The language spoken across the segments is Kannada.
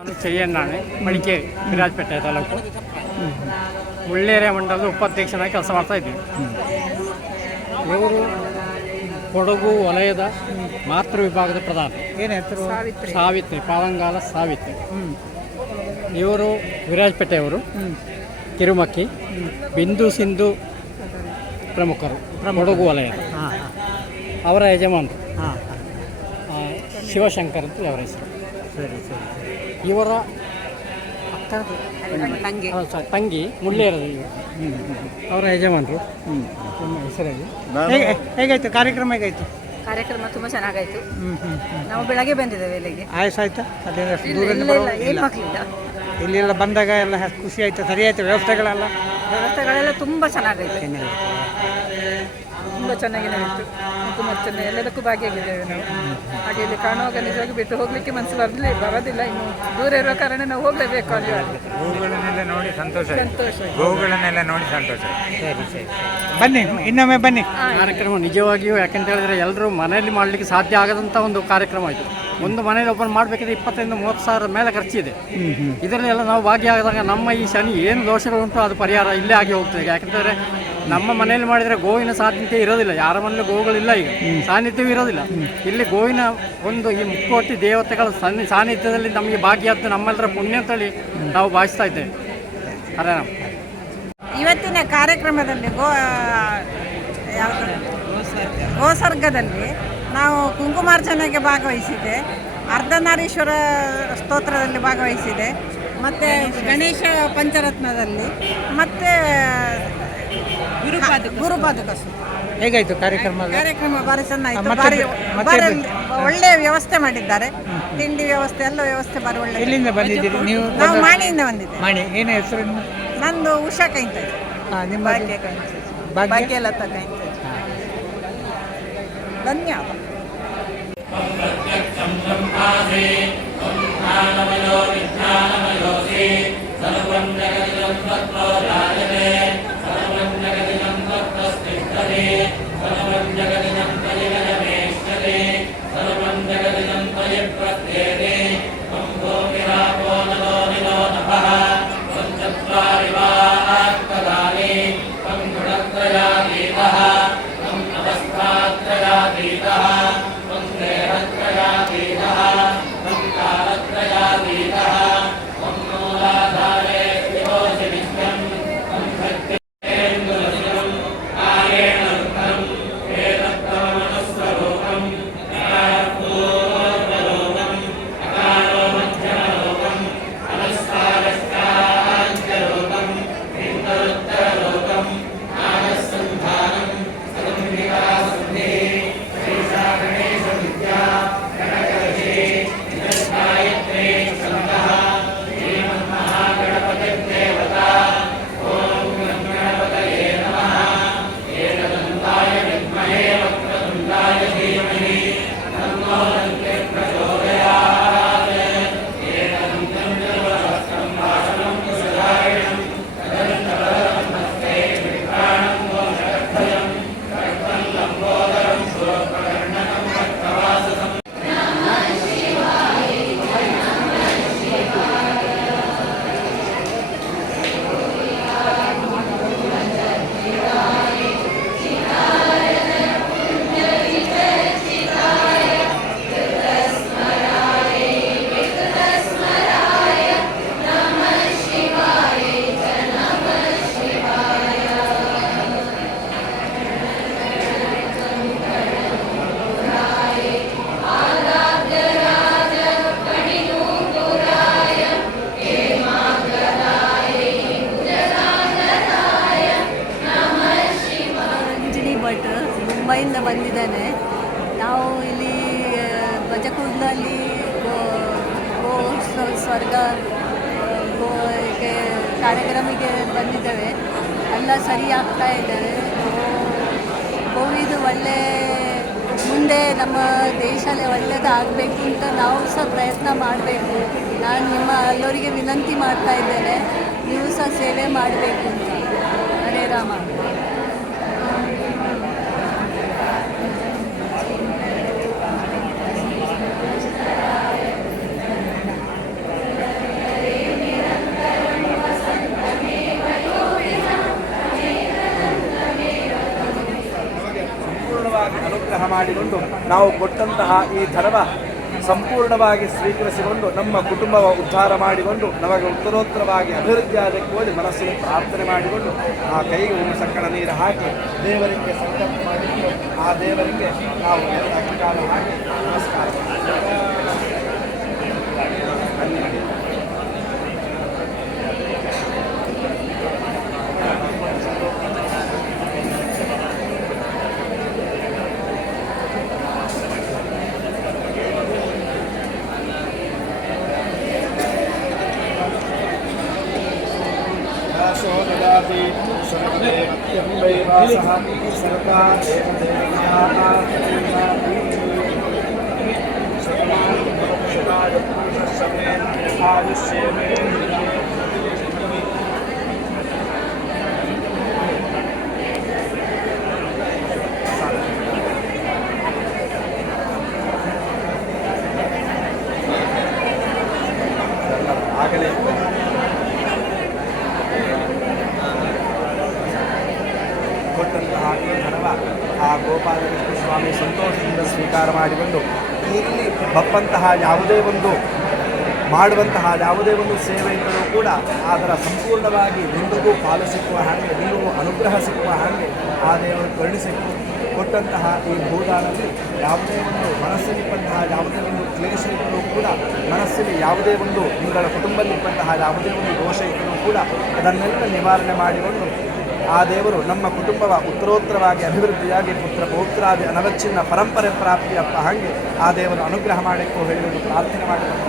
ನಾನು ಚೆಯ್ಯಣ್ಣಾಣೆ ಮಡಿಕೇರಿ ವಿರಾಜಪೇಟೆ ತಾಲೂಕು ಮುಳ್ಳೇರಿಯ ಮಂಡಲದ ಉಪಾಧ್ಯಕ್ಷನಾಗಿ ಕೆಲಸ ಮಾಡ್ತಾ ಇದ್ದೀವಿ. ಇವರು ಕೊಡಗು ವಲಯದ ಮಾತೃ ವಿಭಾಗದ ಪ್ರಧಾನ ಏನು ಹೆಸರು? ಸಾವಿತ್ರಿ ಪಾವಂಗಾಲ ಸಾವಿತ್ರಿ. ಇವರು ವಿರಾಜಪೇಟೆಯವರು, ಕಿರುಮಕ್ಕಿ, ಬಿಂದು ಸಿಂಧು ಪ್ರಮುಖರು ಕೊಡಗು ವಲಯದ. ಅವರ ಯಜಮಾನರು ಶಿವಶಂಕರ್ ಅಂತ ಅವರ ಹೆಸರು. ಸರಿ ಸರಿ. ಇವರ ಅಕ್ಕ ತಂಗಿ ಮುಳ್ಳೇರದ ಅವರ ಯಜಮಾನರು. ನಮ್ಮ ಹೆಸರಲ್ಲಿ ಹೇಗಾಯ್ತು ಕಾರ್ಯಕ್ರಮ? ಹೇಗಾಯ್ತು ಕಾರ್ಯಕ್ರಮ? ತುಂಬ ಚೆನ್ನಾಗಾಯ್ತು. ನಾವು ಬೆಳಗ್ಗೆ ಬಂದಿದ್ದೇವೆ ಇಲ್ಲಿಗೆ. ಆಯ್ಸಾಯ್ತಾ? ಇಲ್ಲೆಲ್ಲ ಬಂದಾಗ ಎಲ್ಲ ಖುಷಿ ಆಯ್ತು? ಸರಿ ಆಯ್ತು? ವ್ಯವಸ್ಥೆಗಳೆಲ್ಲ ತುಂಬ ಚೆನ್ನಾಗೈತೆ. ತುಂಬ ಚೆನ್ನಾಗಿ ನಡೀತು. ತುಂಬ ಚೆನ್ನಾಗಿ ಎಲ್ಲದಕ್ಕೂ ಭಾಗಿಯಾಗಿದ್ದೇವೆ ನಾವು. ಹಾಗೆ ಇಲ್ಲಿ ಕಾಣುವಾಗ ನಿಜವಾಗಿ ಬಿಟ್ಟು ಹೋಗಲಿಕ್ಕೆ ಮನಸ್ಸು ಬರೋದಿಲ್ಲ. ಇನ್ನು ದೂರ ಇರುವ ಕಾರಣ ನಾವು ಹೋಗಲೇಬೇಕು ಅಲ್ಲಿ. ಗೋವುಗಳನ್ನೆಲ್ಲ ನೋಡಿ ಸಂತೋಷ. ಗೋವುಗಳನ್ನೆಲ್ಲ ನೋಡಿ ಸಂತೋಷ. ಸರಿ ಸರಿ, ಬನ್ನಿ ಇನ್ನೊಮ್ಮೆ ಬನ್ನಿ. ಕಾರ್ಯಕ್ರಮ ನಿಜವಾಗಿಯೂ ಯಾಕಂತ ಹೇಳಿದ್ರೆ ಎಲ್ಲರೂ ಮನೆಯಲ್ಲಿ ಮಾಡಲಿಕ್ಕೆ ಸಾಧ್ಯ ಆಗದಂಥ ಒಂದು ಕಾರ್ಯಕ್ರಮ ಆಯಿತು. ಒಂದು ಮನೇಲಿ ಓಪನ್ ಮಾಡಬೇಕಿದ್ರೆ 20,000-30,000 ಸಾವಿರ ಮೇಲೆ ಖರ್ಚಿದೆ. ಇದರಲ್ಲೆಲ್ಲ ನಾವು ಭಾಗಿಯಾದಾಗ ನಮ್ಮ ಈ ಶನಿ ಏನು ದೋಷಗಳುಂಟು ಅದು ಪರಿಹಾರ ಇಲ್ಲೇ ಆಗಿ ಹೋಗ್ತದೆ. ಯಾಕಂತಂದರೆ ನಮ್ಮ ಮನೆಯಲ್ಲಿ ಮಾಡಿದರೆ ಗೋವಿನ ಸಾಧ್ಯತೆ ಇರೋದಿಲ್ಲ. ಯಾರ ಮನೇಲಿ ಗೋವುಗಳಿಲ್ಲ, ಈಗ ಸಾನ್ನಿಧ್ಯವೂ ಇರೋದಿಲ್ಲ. ಇಲ್ಲಿ ಗೋವಿನ ಒಂದು ಈ ಮುಕ್ಕೋಟಿ ದೇವತೆಗಳ ಸಾನ್ನಿಧ್ಯದಲ್ಲಿ ನಮಗೆ ಭಾಗಿಯಾದ ನಮ್ಮೆಲ್ಲರ ಪುಣ್ಯ ಅಂತೇಳಿ ನಾವು ಭಾವಿಸ್ತಾ ಇದ್ದೇವೆ. ಅರೆ ಇವತ್ತಿನ ಕಾರ್ಯಕ್ರಮದಲ್ಲಿ ಗೋಸರ್ಗದಲ್ಲಿ ನಾವು ಕುಂಕುಮಾರ್ಚನೆಗೆ ಭಾಗವಹಿಸಿದೆ, ಅರ್ಧನಾರೀಶ್ವರ ಸ್ತೋತ್ರದಲ್ಲಿ ಭಾಗವಹಿಸಿದೆ, ಮತ್ತು ಗಣೇಶ ಪಂಚರತ್ನದಲ್ಲಿ, ಮತ್ತು ಗುರುಪಾದುಕ. ಹೇಗಾಯ್ತು ಕಾರ್ಯಕ್ರಮ? ಕಾರ್ಯಕ್ರಮ ಭಾರಿ ಚೆನ್ನಾಗಿತ್ತು. ಒಳ್ಳೆಯ ವ್ಯವಸ್ಥೆ ಮಾಡಿದ್ದಾರೆ. ತಿಂಡಿ ವ್ಯವಸ್ಥೆ ಎಲ್ಲ ವ್ಯವಸ್ಥೆ ಭಾರಿ ಒಳ್ಳೆ. ಎಲ್ಲಿಂದ ಬಂದಿದ್ದೀರಿ ನೀವು? ನಾವು ಮಾಣಿಯಿಂದ ಬಂದಿದ್ದೇವೆ. ಮಾಣಿ. ಏನು ಹೆಸರು? ನಂದು ಉಷಾ ಕೈಂತ. ನಿಮ್ಮ ಭಾಗ್ಯಲತಾ ಕೈಂತ. ಧನ್ಯವಾದ. ಮುಂಬೈಯಿಂದ ಬಂದಿದ್ದೇನೆ. ನಾವು ಇಲ್ಲಿ ಬಜಕೂಡ್ಲಲ್ಲಿ ಗೋ ಸ್ವರ್ಗ ಕಾರ್ಯಕ್ರಮಕ್ಕೆ ಬಂದಿದ್ದೇವೆ. ಎಲ್ಲ ಸರಿ ಆಗ್ತಾ ಇದ್ದಾರೆ. ಗೋವಿದು ಒಳ್ಳೆ ಮುಂದೆ ನಮ್ಮ ದೇಶದಲ್ಲಿ ಒಳ್ಳೆಯದಾಗಬೇಕು ಅಂತ ನಾವು ಸಹ ಪ್ರಯತ್ನ ಮಾಡಬೇಕು. ನಾನು ನಿಮ್ಮ ಎಲ್ಲರಿಗೆ ವಿನಂತಿ ಮಾಡ್ತಾ ಇದ್ದೇನೆ, ನೀವು ಸಹ ಸೇವೆ ಮಾಡಬೇಕು ಅಂತ. ಹರೇ ರಾಮ. ಮಾಡಿಕೊಂಡು ನಾವು ಕೊಟ್ಟಂತಹ ಈ ಧರ್ಮ ಸಂಪೂರ್ಣವಾಗಿ ಸ್ವೀಕರಿಸಿಕೊಂಡು ನಮ್ಮ ಕುಟುಂಬವ ಉದ್ಧಾರ ಮಾಡಿಕೊಂಡು ನಮಗೆ ಉತ್ತರೋತ್ತರವಾಗಿ ಅಭಿವೃದ್ಧಿ ಆಗಕ್ಕೆ ಹೋಗಿ ಮನಸ್ಸಿಗೆ ಪ್ರಾರ್ಥನೆ ಮಾಡಿಕೊಂಡು ಆ ಕೈಗೆ ಸಕ್ಕಣ ನೀರು ಹಾಕಿ ದೇವರಿಗೆ ಸಂಕಲ್ಪ ಮಾಡಿಕೊಂಡು ಆ ದೇವರಿಗೆ ನಾವು ಕಾಲ ಹಾಕಿ ನಮಸ್ಕಾರ ಆಗಲೇ ಕೊಟ್ಟಂತಹ ಈ ಹಣವ ಆ ಗೋಪಾಲಕೃಷ್ಣ ಸ್ವಾಮಿ ಸಂತೋಷದಿಂದ ಸ್ವೀಕಾರ ಮಾಡಿಕೊಂಡು ಇಲ್ಲಿ ಬಪ್ಪಂತಹ ಯಾವುದೇ ಒಂದು ಮಾಡುವಂತಹ ಯಾವುದೇ ಒಂದು ಸೇವೆ ಇದ್ದರೂ ಕೂಡ ಅದರ ಸಂಪೂರ್ಣವಾಗಿ ನಿಮಗೂ ಪಾಲು ಸಿಕ್ಕುವ ಹಾಗೆ ನೀವು ಅನುಗ್ರಹ ಸಿಕ್ಕುವ ಹಾಗೆ ಆ ದೇವರು ಕರುಣಿಸಿತ್ತು ಕೊಟ್ಟಂತಹ ಈ ಭೂದಾನದಲ್ಲಿ ಯಾವುದೇ ಒಂದು ಮನಸ್ಸಿನಿಪ್ಪಂತಹ ಯಾವುದೇ ಒಂದು ಕ್ಲೇಶ ಇದ್ದರೂ ಕೂಡ ಮನಸ್ಸಿಗೆ ಯಾವುದೇ ಒಂದು ನಿಗಳ ಕುಟುಂಬದಲ್ಲಿಪ್ಪಂತಹ ಯಾವುದೇ ಒಂದು ದೋಷ ಇದ್ದರೂ ಕೂಡ ಅದನ್ನೆಲ್ಲ ನಿವಾರಣೆ ಮಾಡಿಕೊಂಡು ಆ ದೇವರು ನಮ್ಮ ಕುಟುಂಬವ ಉತ್ತರೋತ್ತರವಾಗಿ ಅಭಿವೃದ್ಧಿಯಾಗಿ ಪುತ್ರ ಪೌತ್ರಾದಿ ಅನವಚ್ಛಿನ್ನ ಪರಂಪರೆ ಪ್ರಾಪ್ತಿಯಪ್ಪ ಹಾಗೆ ಆ ದೇವರು ಅನುಗ್ರಹ ಮಾಡಕ್ಕೂ ಹೇಳುವುದು ಪ್ರಾರ್ಥನೆ ಮಾಡಬೇಕು.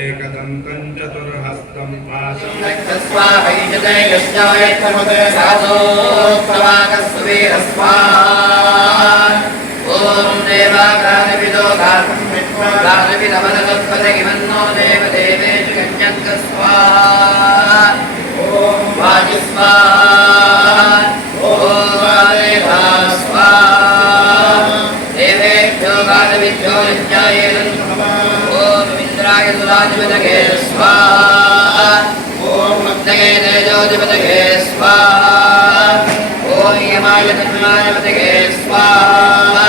एकदन्तं चतुर्हस्तं पाशं स्वाहैजते यज्ञायत्तमुदे साधोत्तवाकस्वीरस्वा ॐ देवागानविदो गातं गानविदमनवत्पदगिमन्नो देवदेवेषु यज्ञङ्गस्वा ॐ वाजिस्वा ॐ वादेवा स्वा देवेभ्यो गानविद्यो यज्ञायेन सुराधिपतये स्वाहा ॐ मुक्तये तेजोधिपतये स्वाहा ॐ यमाय तन्मायपतये स्वाहा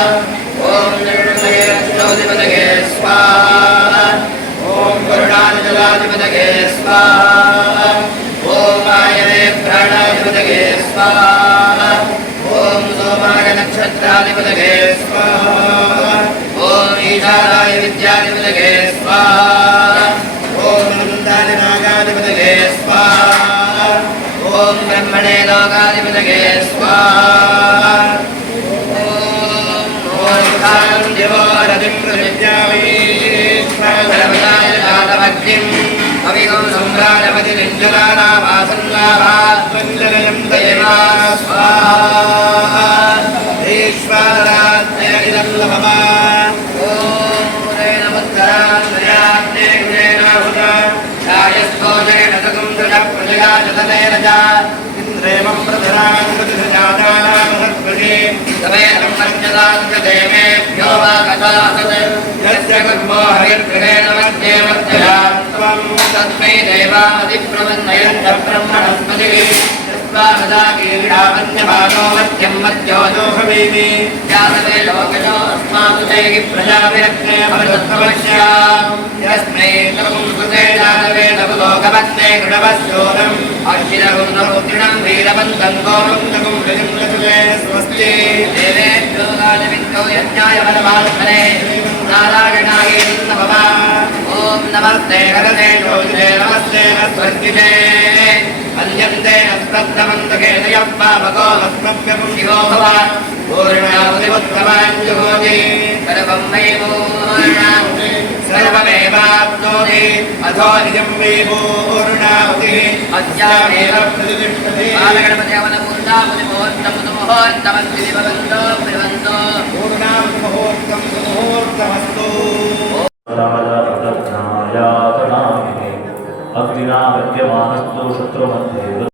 ॐ निर्मलये रक्षोधिपतये स्वाहा ॐ करुणानिजलाधिपतये स्वाहा ॐ वायवे प्राणाधिपतये स्वाहा ॐ सोमाय नक्षत्राधिपतये स्वाहा ॐ ईशानाय विद्याधिपतये स्वाहा ॐ नन्दाय नागाधिपतये स्वाहा ॐ ब्रह्मणे लोकाधिपतये स्वाहा ॐ दिवो रतिं प्रविद्यामि सर्वदाय जातभक्तिं अविगं सम्राजपतिरिञ्जलानामासन्नाभात्मञ्जलयं देवा स्वाहा ईश्वरात्मय इदं लभमा इन्द्रेमं प्रधराङ्गतिजातानामहत्प्रजे तमेनं पञ्चदाङ्गदेवेभ्यो वा कथासत् यस्य कर्मो हरिर्गृहेण मध्ये वर्तया त्वं तस्मै देवादिप्रवन्नयञ्च ब्रह्मणस्पतिः स्वागदाकीर्षामन्यपादो मध्यं मध्योदोषमेमि यावते लोकजो अस्मासु देहि प्रजाभिरग्ने भवतत्वश्याम् यस्मै तवं कृते दानवे तव लोकवत्ते कृणवस्योनम् अक्षिरहुन्दरुद्रिणं वीरवन्तं गोमं तगुं हृदिं स्वस्ति देवेभ्यो गानविन्दो यज्ञाय वनवाल्फले नारायणाय नमः ॐ नमस्ते हरते ज्योतिषे नमस्ते नस्वर्गिषे अन्यन्ते अस्मद्दमन्तकेतयः पावको अस्मभ्यं शिवो भव पूर्णाहुतिमुत्तमान् जुहोति सर्वं वै पूर्णाहुति सर्वमेवाप्नोति अथो निजं वै पूर्णाहुतिः अस्यामेव प्रतिष्ठति बालगणपतिवनपूर्णाहुतिमुहूर्तमुहूर्तमस्ति भवन्तो ब्रुवन्तो पूर्णाहुतिमुहूर्तं मुहूर्तमस्तु अग्निना विद्यमानस्तु शत्रुमध्ये